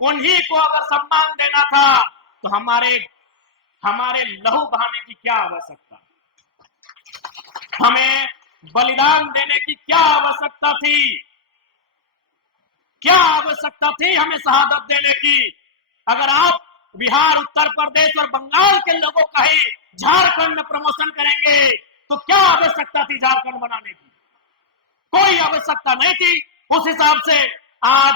उन्हीं को अगर सम्मान देना था तो हमारे लहू बहाने की क्या आवश्यकता, हमें बलिदान देने की क्या आवश्यकता थी, क्या आवश्यकता थी हमें शहादत देने की। अगर आप बिहार, उत्तर प्रदेश और बंगाल के लोगों का ही झारखंड में प्रमोशन करेंगे तो क्या आवश्यकता थी झारखंड बनाने की? कोई आवश्यकता नहीं थी। उस हिसाब से आज,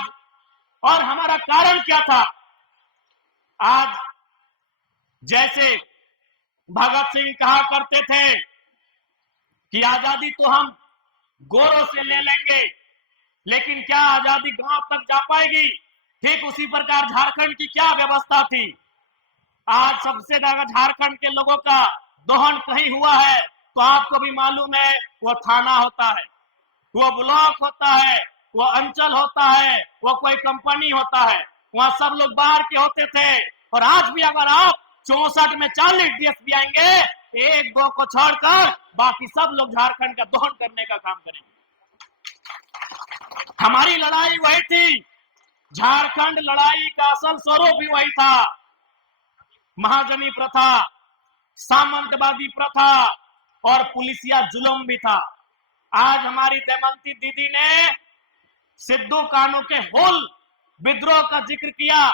और हमारा कारण क्या था? आज जैसे भगत सिंह कहा करते थे कि आजादी तो हम गोरों से ले लेंगे, लेकिन क्या आजादी गांव तक जा पाएगी? ठीक उसी प्रकार झारखंड की क्या व्यवस्था थी। आज सबसे ज्यादा झारखंड के लोगों का दोहन कहीं हुआ है तो आपको भी मालूम है, वो थाना होता है, वो ब्लॉक होता है, वो अंचल होता है, वो कोई कंपनी होता है। वहां सब लोग बाहर के होते थे। और आज भी अगर आप 64 में 40 डीएसपी आएंगे, एक दो को छोड़कर बाकी सब लोग झारखंड का दोहन करने का काम करेंगे। हमारी लड़ाई वही थी। झारखंड लड़ाई का असल स्वरूप भी वही था। महाजनी प्रथा, सामंतवादी प्रथा और पुलिसिया जुल्म भी था। आज हमारी देमंती दीदी ने सिद्धू कानू के होल विद्रोह का जिक्र किया।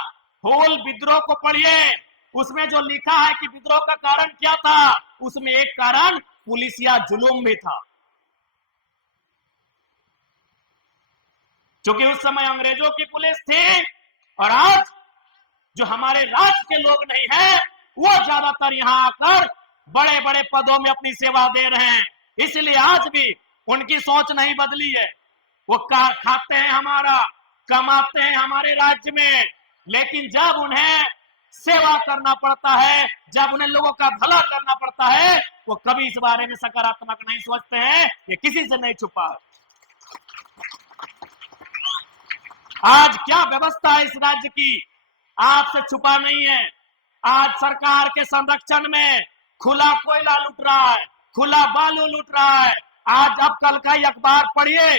होल विद्रोह को पढ़िए, उसमें जो लिखा है कि विद्रोह का कारण क्या था, उसमें एक कारण पुलिसिया जुल्म भी था। क्योंकि उस समय अंग्रेजों की पुलिस थी और आज जो हमारे राज्य के लोग नहीं है वो ज्यादातर यहाँ आकर बड़े बड़े पदों में अपनी सेवा दे रहे हैं। इसलिए आज भी उनकी सोच नहीं बदली है। वो खाते हैं हमारा, कमाते हैं हमारे राज्य में, लेकिन जब उन्हें सेवा करना पड़ता है, जब उन्हें लोगों का भला करना पड़ता है, वो कभी इस बारे में सकारात्मक नहीं सोचते हैं। ये किसी से नहीं छुपा है। आज क्या व्यवस्था है इस राज्य की, आपसे छुपा नहीं है। आज सरकार के संरक्षण में खुला कोयला लूट रहा है, खुला बालू लूट रहा है। आज अब कल का अखबार पढ़िए,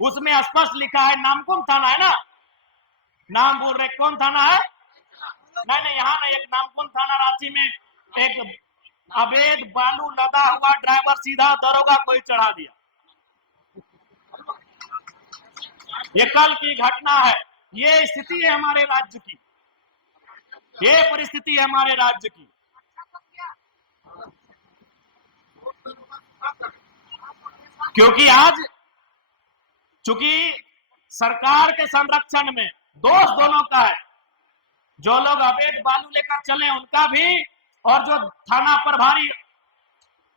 उसमें स्पष्ट लिखा है, नामकुम थाना है ना, नाम बोल रहे कौन थाना है? नहीं, यहाँ नहीं, एक नामकुम थाना रांची में एक अवैध बालू लदा हुआ ड्राइवर सीधा दरोगा को ही चढ़ा दिया। ये कल की घटना है। ये स्थिति है हमारे राज्य की, ये परिस्थिति है हमारे राज्य की। क्योंकि आज चूंकि सरकार के संरक्षण में दोष दोनों का है, जो लोग अवैध बालू लेकर चले उनका भी, और जो थाना प्रभारी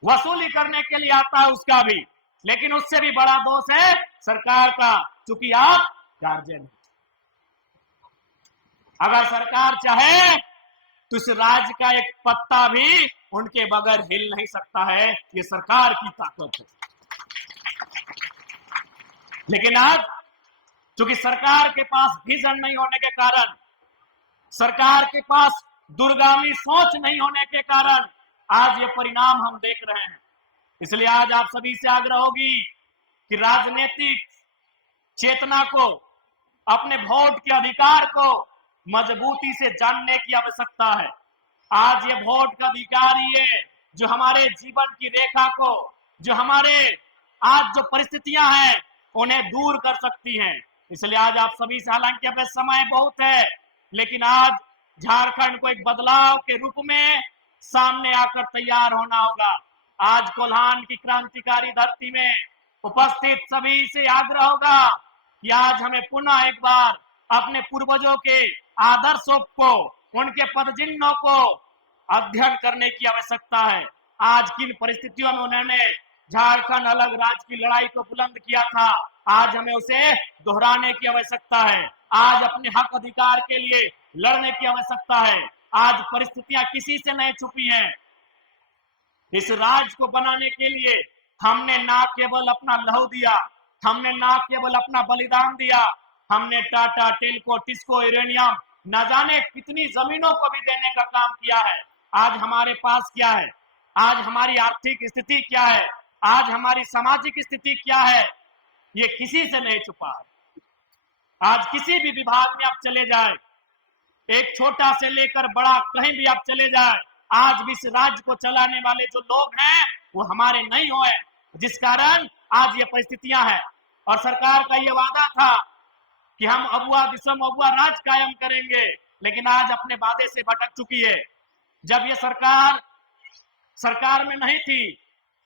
वसूली करने के लिए आता है उसका भी। लेकिन उससे भी बड़ा दोष है सरकार का, चूंकि आप गार्जियन। अगर सरकार चाहे तो इस राज्य का एक पत्ता भी उनके बगैर हिल नहीं सकता है। ये सरकार की ताकत है। लेकिन आज चूंकि सरकार के पास विजन नहीं होने के कारण, सरकार के पास दूरगामी सोच नहीं होने के कारण आज ये परिणाम हम देख रहे हैं। इसलिए आज आप सभी से आग्रह होगी कि राजनीतिक चेतना को, अपने वोट के अधिकार को मजबूती से जानने की आवश्यकता है। आज ये वोट का अधिकार ही है जो हमारे जीवन की रेखा को, जो हमारे आज जो परिस्थितियां हैं उन्हें दूर कर सकती हैं। इसलिए आज आप सभी से, हालांकि अब समय बहुत है, लेकिन आज झारखंड को एक बदलाव के रूप में सामने आकर तैयार होना होगा। आज कोल्हान की क्रांतिकारी धरती में उपस्थित सभी से आग्रह होगा कि आज हमें पुनः एक बार अपने पूर्वजों के आदर्शों को, उनके पदचिन्हों को अध्ययन करने की आवश्यकता है। आज किन परिस्थितियों में उन्होंने झारखंड अलग राज्य की लड़ाई को बुलंद किया था, आज हमें उसे दोहराने की आवश्यकता है। आज अपने हक अधिकार के लिए लड़ने की आवश्यकता है। आज परिस्थितियां किसी से नहीं छुपी हैं। इस राज्य को बनाने के लिए हमने ना केवल अपना लहू दिया, हमने ना केवल अपना बलिदान दिया, हमने टाटा, टेल्को, टिस्को, यूरेनियम, न जाने कितनी जमीनों को भी देने का काम किया है। आज हमारे पास क्या है, आज हमारी आर्थिक स्थिति क्या है, आज हमारी सामाजिक स्थिति क्या है, ये किसी से नहीं छुपा है। आज किसी भी विभाग में आप चले जाए, एक छोटा से लेकर बड़ा कहीं भी आप चले जाए, आज भी इस राज्य को चलाने वाले जो लोग हैं वो हमारे नहीं हुए, जिस कारण आज ये परिस्थितियां हैं। और सरकार का ये वादा था कि हम अबुआ दिसम अबुआ राज कायम करेंगे, लेकिन आज अपने वादे से भटक चुकी है। जब ये सरकार में नहीं थी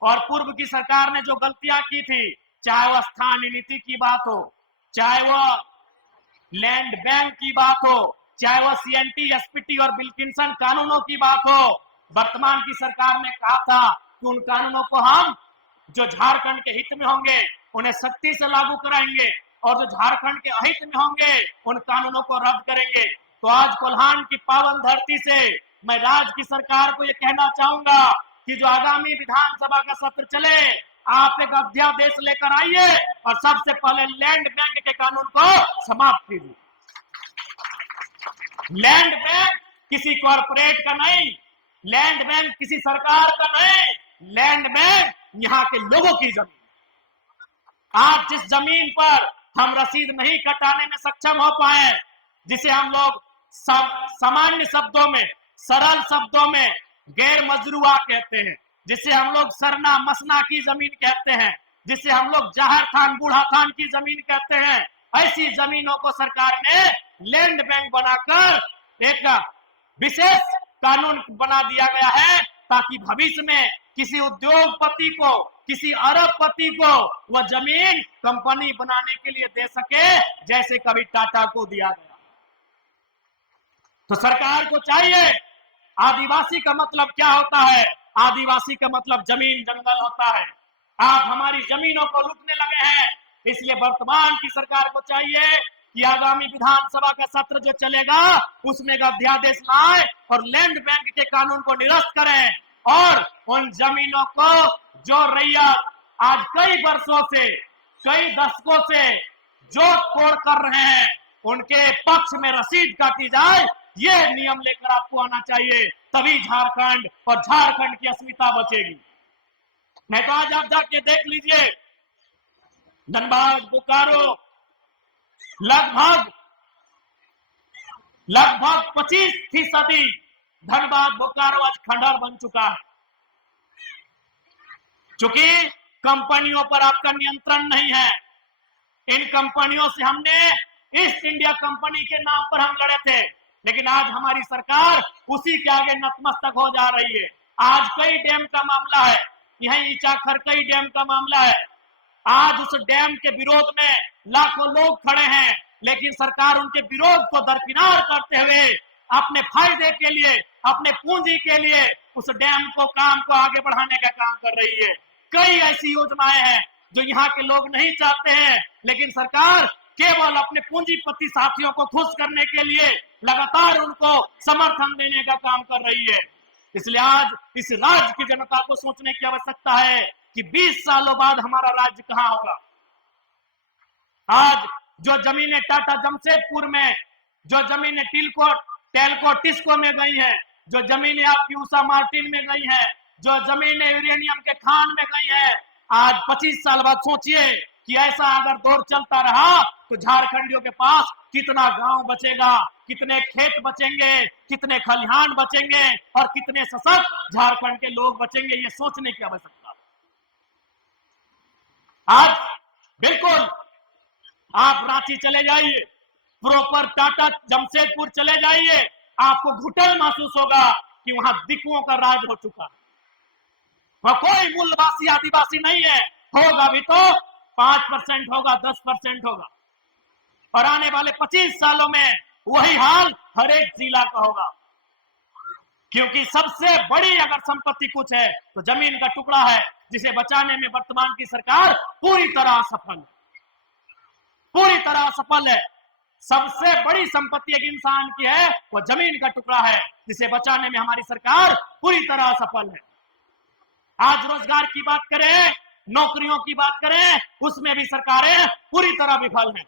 और पूर्व की सरकार ने जो गलतियां की थी, चाहे वह स्थानीय नीति की बात हो, चाहे वह लैंड बैंक की बात हो, चाहे वह सीएनटी, एसपीटी और विल्किंसन कानूनों की बात हो, वर्तमान की सरकार ने कहा था कि उन कानूनों को हम जो झारखंड के हित में होंगे उन्हें सख्ती से लागू कराएंगे और जो झारखंड के अहित में होंगे उन कानूनों को रद्द करेंगे। तो आज कोल्हान की पावन धरती से मैं राज्य की सरकार को यह कहना चाहूंगा कि जो आगामी विधानसभा का सत्र चले, आप एक अध्यादेश लेकर आइए और सबसे पहले लैंड बैंक के कानून को समाप्त कीजिए। लैंड बैंक किसी कॉरपोरेट का नहीं, लैंड बैंक किसी सरकार का नहीं, लैंड बैंक यहाँ के लोगों की जमीन। आज जिस जमीन पर हम रसीद नहीं कटाने में सक्षम हो पाए, जिसे हम लोग सामान्य शब्दों में, सरल शब्दों में गैर मजरूआ कहते हैं, जिसे हम लोग सरना मसना की जमीन कहते हैं, जिसे हम लोग जहर खान बूढ़ा खान की जमीन कहते हैं, ऐसी जमीनों को सरकार ने लैंड बैंक बनाकर एक विशेष कानून बना दिया गया है, ताकि भविष्य में किसी उद्योगपति को, किसी अरबपति को वह जमीन कंपनी बनाने के लिए दे सके, जैसे कभी टाटा को दिया गया। तो सरकार को चाहिए, आदिवासी का मतलब क्या होता है? आदिवासी का मतलब जमीन जंगल होता है। आप हमारी जमीनों को लूटने लगे हैं, इसलिए वर्तमान की सरकार को चाहिए कि आगामी विधानसभा का सत्र जो चलेगा उसमें अध्यादेश लाए और लैंड बैंक के कानून को निरस्त करें और उन जमीनों को जो रैयत आज कई वर्षों से, कई दशकों से जो तोड़ कर रहे हैं, उनके पक्ष में रसीद काटी जाए। ये नियम लेकर आपको आना चाहिए, तभी झारखंड और झारखंड की अस्मिता बचेगी। नहीं तो आज आप जाके देख लीजिए, धनबाद, बोकारो, लगभग 25% धनबाद, बोकारो आज खंडहर बन चुका है, क्योंकि कंपनियों पर आपका नियंत्रण नहीं है। इन कंपनियों से हमने ईस्ट इंडिया कंपनी के नाम पर हम लड़े थे, लेकिन आज हमारी सरकार उसी के आगे नतमस्तक हो जा रही है। आज कई डैम का मामला है, यही इचाखर कई डैम का मामला है। आज उस डैम के विरोध में लाखों लोग खड़े हैं, लेकिन सरकार उनके विरोध को दरकिनार करते हुए अपने फायदे के लिए, अपने पूंजी के लिए उस डैम को, काम को आगे बढ़ाने का काम कर रही है। कई ऐसी योजनाएं हैं जो यहाँ के लोग नहीं चाहते हैं, लेकिन सरकार केवल अपने पूंजीपति साथियों को खुश करने के लिए लगातार उनको समर्थन देने का काम कर रही है। इसलिए आज इस राज्य की जनता को सोचने की आवश्यकता है कि 20 सालों बाद हमारा राज्य कहां होगा। आज जो जमीनें टाटा जमशेदपुर में, जो जमीनें टेल्को टिस्को में गई हैं, जो जमीनें आपकी उषा मार्टिन में गई हैं, जो जमीनें यूरेनियम के खान में गई हैं, आज 25 साल बाद सोचिए कि ऐसा अगर दौर चलता रहा तो झारखंडियों के पास कितना गांव बचेगा, कितने खेत बचेंगे, कितने खलिहान बचेंगे और कितने सशक्त झारखंड के लोग बचेंगे। ये सोचने की आवश्यकता। आज बिल्कुल आप रांची चले जाइए, प्रॉपर टाटा जमशेदपुर चले जाइए, आपको घुटन महसूस होगा कि वहां दिकुओं का राज हो चुका है। वह कोई मूलवासी आदिवासी नहीं है, होगा भी तो 5% होगा, 10% होगा, और आने वाले 25 सालों में वही हाल हर एक जिला का होगा। क्योंकि सबसे बड़ी अगर संपत्ति कुछ है तो जमीन का टुकड़ा है, जिसे बचाने में वर्तमान की सरकार पूरी तरह सफल है, पूरी तरह सफल है। सबसे बड़ी संपत्ति एक इंसान की है, वो जमीन का टुकड़ा है, जिसे बचाने में हमारी सरकार पूरी तरह सफल है। आज रोजगार की बात करें, नौकरियों की बात करें, उसमें भी सरकारें पूरी तरह विफल हैं।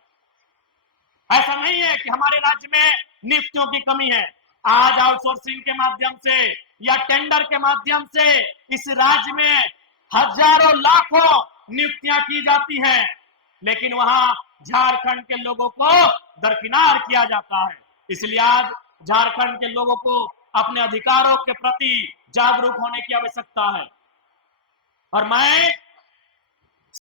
ऐसा नहीं है कि हमारे राज्य में नियुक्तियों की कमी है। आज आउटसोर्सिंग के माध्यम से या टेंडर के माध्यम से इस राज्य में हजारों लाखों नियुक्तियां की जाती हैं, लेकिन वहां झारखंड के लोगों को दरकिनार किया जाता है। इसलिए आज झारखंड के लोगों को अपने अधिकारों के प्रति जागरूक होने की आवश्यकता है। और मैं